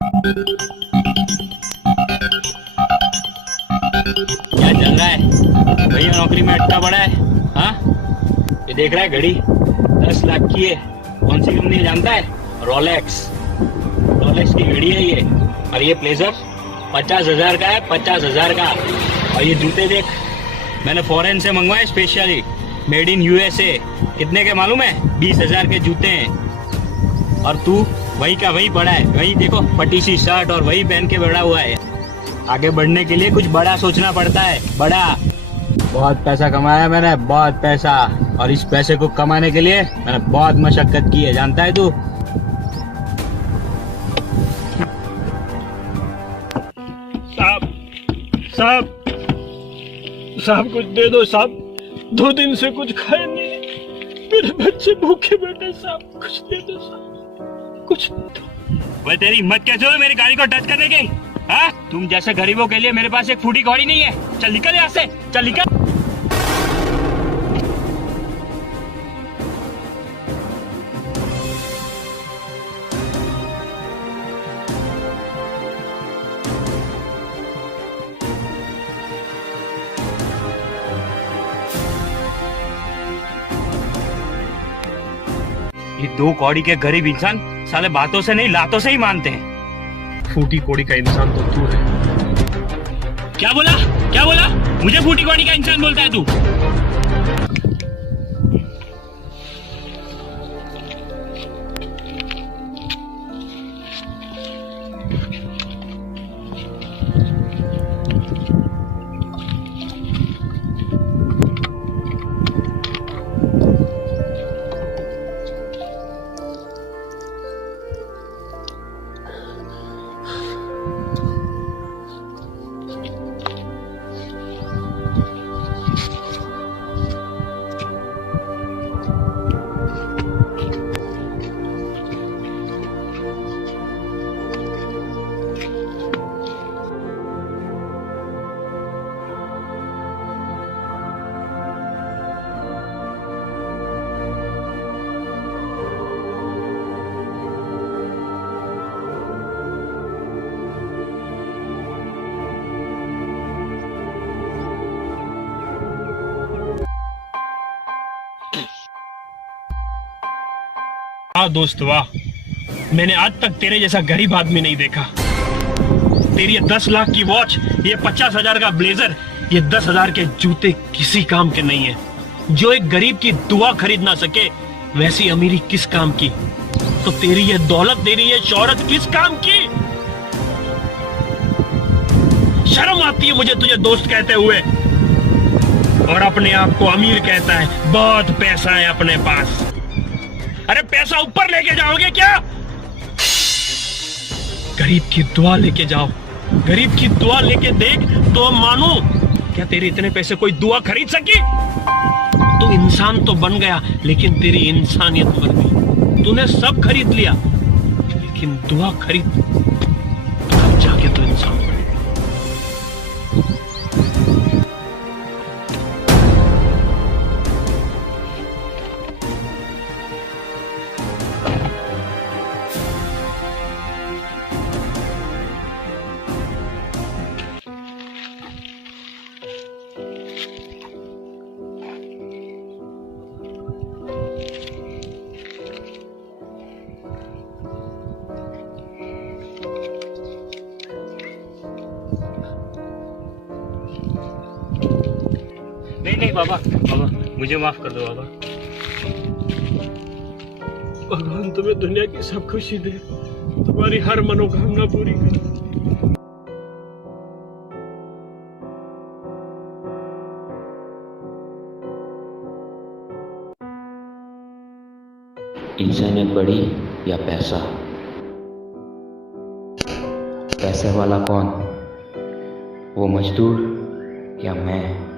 क्या चल रहा है भैया? नौकरी में अटका पड़ा है? हाँ, ये देख रहा है घड़ी 10 लाख की है। कौन सी कंपनी जानता है? रोलेक्स। रोलेक्स की घड़ी है ये। और ये ब्लेजर 50,000 का है, 50,000 का। और ये जूते देख, मैंने फॉरेन से मंगवाए स्पेशली, मेड इन यूएसए। कितने के मालूम है? 20,000 के जूते हैं। और तू वही का वही पड़ा है। वही देखो, फटी सी शर्ट और वही पहन के बड़ा हुआ है। आगे बढ़ने के लिए कुछ बड़ा सोचना पड़ता है। बड़ा। बहुत पैसा कमाया मैंने, बहुत पैसा। और इस पैसे को कमाने के लिए मैंने बहुत मशक्कत की है, जानता है तू? साहब, साहब, साहब कुछ दे दो साहब। 2 दिन से कुछ खाए नहीं, मेरे बच्चे भूखे बैठे साहब। कुछ दे दो साहब, कुछ दे दो। वह तेरी हिम्मत कैसे हुई मेरी गाड़ी को टच करने की? हाँ? तुम जैसे गरीबों के लिए मेरे पास एक फूटी कौड़ी नहीं है। चल निकल यहाँ से, चल निकल। ये 2 कौड़ी के गरीब इंसान साले बातों से नहीं लातों से ही मानते हैं। फूटी कोड़ी का इंसान तो तू है। क्या बोला? क्या बोला? मुझे फूटी कौड़ी का इंसान बोलता है तू? वाह दोस्त वाह, मैंने आज तक तेरे जैसा गरीब आदमी नहीं देखा। तेरी ये 10 लाख की वॉच, ये 50,000 का ब्लेजर, ये 10,000 के जूते किसी काम के नहीं है। जो एक गरीब की दुआ खरीद ना सके, वैसी अमीरी किस काम की? तो तेरी ये दौलत, तेरी ये शोहरत किस काम की? शर्म आती है मुझे तुझे दोस्त कहते हुए, और अपने आप को अमीर कहता है। बहुत पैसा है अपने पास। अरे पैसा ऊपर लेके जाओगे क्या? गरीब की दुआ लेके जाओ, गरीब की दुआ लेके देख तो मानो। क्या तेरे इतने पैसे कोई दुआ खरीद सकी? तू इंसान तो बन गया, लेकिन तेरी इंसानियत मर गई। तूने सब खरीद लिया, लेकिन दुआ खरीद, तब जाके तो इंसान बने। नहीं नहीं बाबा, बाबा मुझे माफ कर दो बाबा। भगवान तुम्हें दुनिया की सब खुशी दे, तुम्हारी हर मनोकामना पूरी करे। इंसानियत बड़ी या पैसा? पैसे वाला कौन? वो मजदूर या मैं?